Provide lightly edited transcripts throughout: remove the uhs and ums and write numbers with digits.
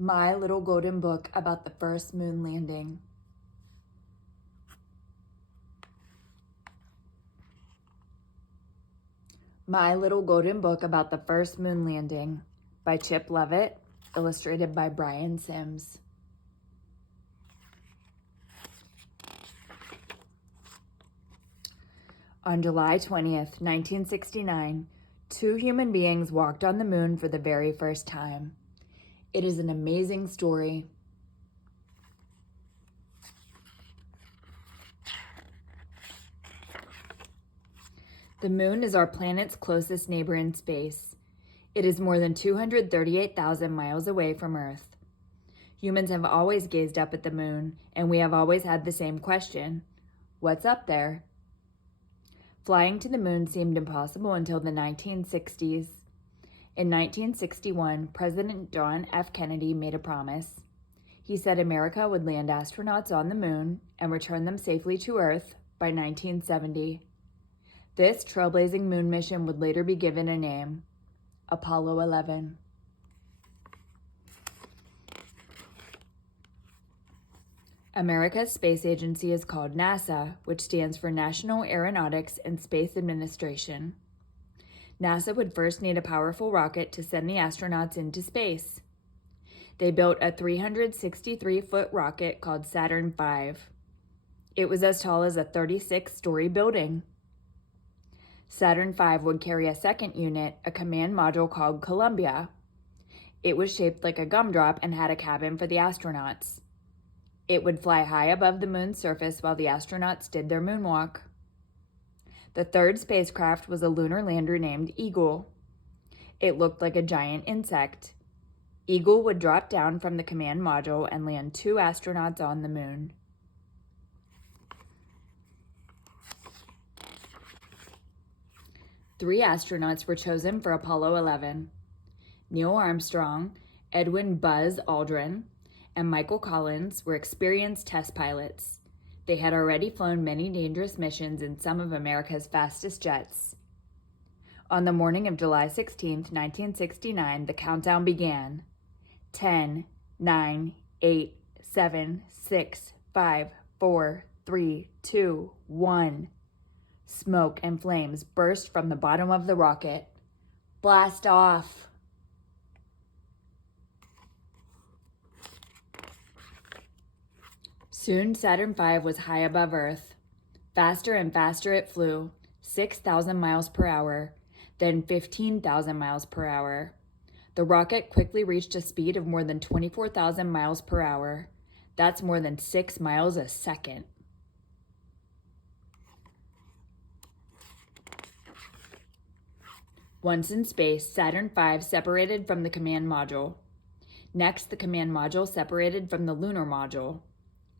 My Little Golden Book About the First Moon Landing. My Little Golden Book About the First Moon Landing by Chip Lovitt, illustrated by Bryan Sims. On July 20th, 1969, two human beings walked on the moon for the very first time. It is an amazing story. The moon is our planet's closest neighbor in space. It is more than 238,000 miles away from Earth. Humans have always gazed up at the moon, and we have always had the same question: what's up there? Flying to the moon seemed impossible until the 1960s. In 1961, President John F. Kennedy made a promise. He said America would land astronauts on the moon and return them safely to Earth by 1970. This trailblazing moon mission would later be given a name: Apollo 11. America's space agency is called NASA, which stands for National Aeronautics and Space Administration. NASA would first need a powerful rocket to send the astronauts into space. They built a 363-foot rocket called Saturn V. It was as tall as a 36-story building. Saturn V would carry a second unit, a command module called Columbia. It was shaped like a gumdrop and had a cabin for the astronauts. It would fly high above the moon's surface while the astronauts did their moonwalk. The third spacecraft was a lunar lander named Eagle. It looked like a giant insect. Eagle would drop down from the command module and land two astronauts on the moon. Three astronauts were chosen for Apollo 11. Neil Armstrong, Edwin "Buzz" Aldrin, and Michael Collins were experienced test pilots. They had already flown many dangerous missions in some of America's fastest jets. On the morning of July 16, 1969, the countdown began. 10, 9, 8, 7, 6, 5, 4, 3, 2, 1. Smoke and flames burst from the bottom of the rocket. Blast off! Soon Saturn V was high above Earth. Faster and faster it flew, 6,000 miles per hour, then 15,000 miles per hour. The rocket quickly reached a speed of more than 24,000 miles per hour. That's more than 6 miles a second. Once in space, Saturn V separated from the command module. Next, the command module separated from the lunar module.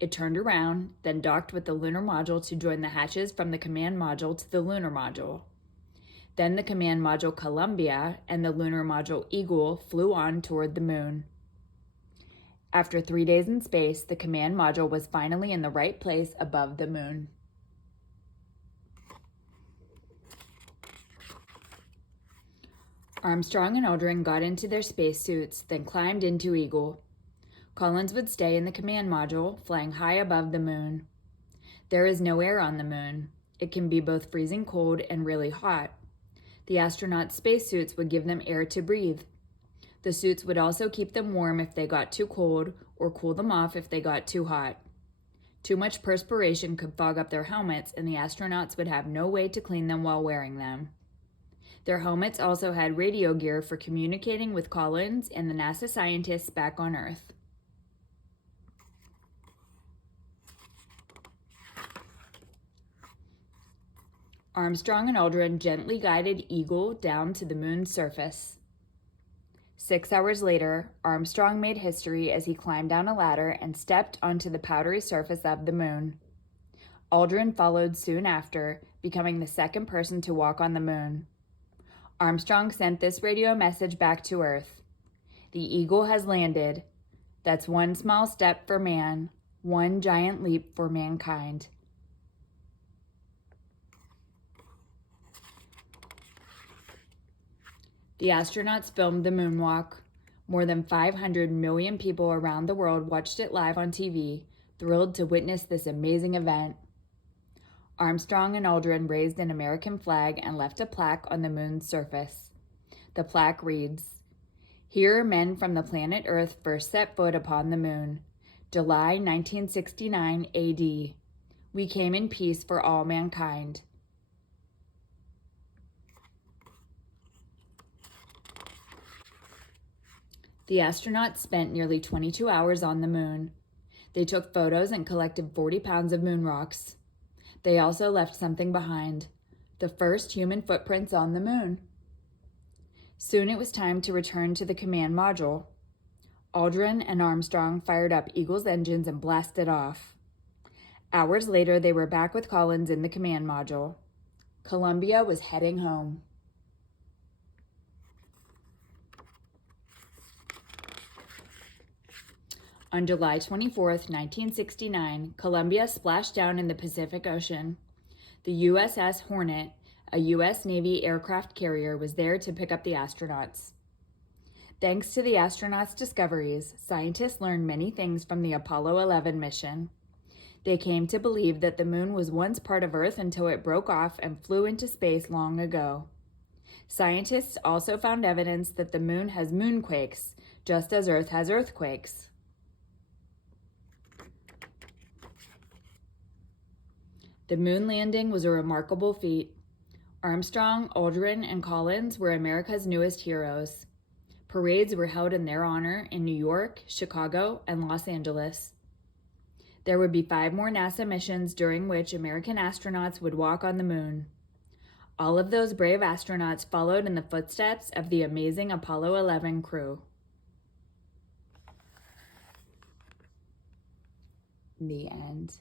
It turned around, then docked with the lunar module to join the hatches from the command module to the lunar module. Then the command module Columbia and the lunar module Eagle flew on toward the moon. After 3 days in space, the command module was finally in the right place above the moon. Armstrong and Aldrin got into their spacesuits, then climbed into Eagle. Collins would stay in the command module, flying high above the moon. There is no air on the moon. It can be both freezing cold and really hot. The astronauts' spacesuits would give them air to breathe. The suits would also keep them warm if they got too cold, or cool them off if they got too hot. Too much perspiration could fog up their helmets, and the astronauts would have no way to clean them while wearing them. Their helmets also had radio gear for communicating with Collins and the NASA scientists back on Earth. Armstrong and Aldrin gently guided Eagle down to the moon's surface. 6 hours later, Armstrong made history as he climbed down a ladder and stepped onto the powdery surface of the moon. Aldrin followed soon after, becoming the second person to walk on the moon. Armstrong sent this radio message back to Earth: "The Eagle has landed. That's one small step for man, one giant leap for mankind." The astronauts filmed the moonwalk. More than 500 million people around the world watched it live on TV, thrilled to witness this amazing event. Armstrong and Aldrin raised an American flag and left a plaque on the moon's surface. The plaque reads, "Here men from the planet Earth first set foot upon the moon. July 1969 AD. We came in peace for all mankind." The astronauts spent nearly 22 hours on the moon. They took photos and collected 40 pounds of moon rocks. They also left something behind, the first human footprints on the moon. Soon it was time to return to the command module. Aldrin and Armstrong fired up Eagle's engines and blasted off. Hours later, they were back with Collins in the command module. Columbia was heading home. On July 24, 1969, Columbia splashed down in the Pacific Ocean. The USS Hornet, a U.S. Navy aircraft carrier, was there to pick up the astronauts. Thanks to the astronauts' discoveries, scientists learned many things from the Apollo 11 mission. They came to believe that the moon was once part of Earth until it broke off and flew into space long ago. Scientists also found evidence that the moon has moonquakes, just as Earth has earthquakes. The moon landing was a remarkable feat. Armstrong, Aldrin, and Collins were America's newest heroes. Parades were held in their honor in New York, Chicago, and Los Angeles. There would be 5 more NASA missions during which American astronauts would walk on the moon. All of those brave astronauts followed in the footsteps of the amazing Apollo 11 crew. The end.